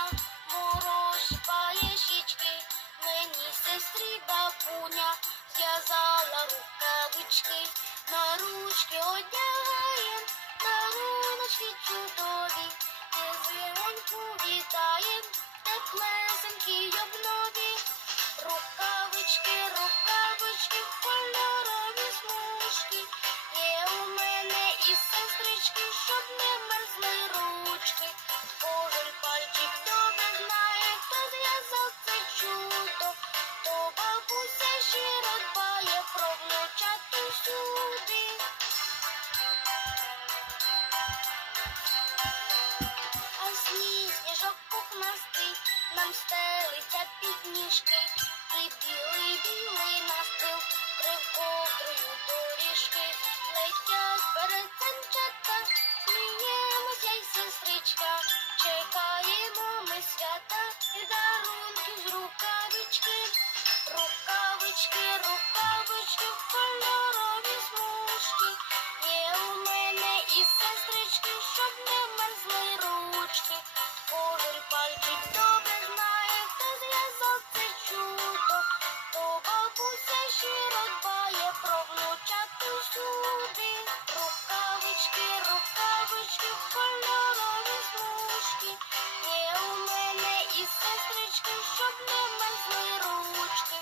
бабуся, мороз мені сестрі бабуня зв'язала рукавички, на ручки одягає, на руночки чудові, і зеленьку вітаєм, теплесенькі обнові, рукавички, рукавички, кольорові смужки, є у мене і сестрички, щоб не мерзли ручки. Кожен пальчик сніжок пухнастий, нам стелиться під ніжки, і білий, білий настил, крив ковдрою доріжки, летять перед санчата, сміємося й сестричка, чекаємо ми свята і дарунки з рукавички, рукавички, рукавички, кольорові смужки, є у мене і сестрички, щоб не ручки, рукавички, кольорові смужки. Є у мене і сестрички, щоб не мерзли ручки.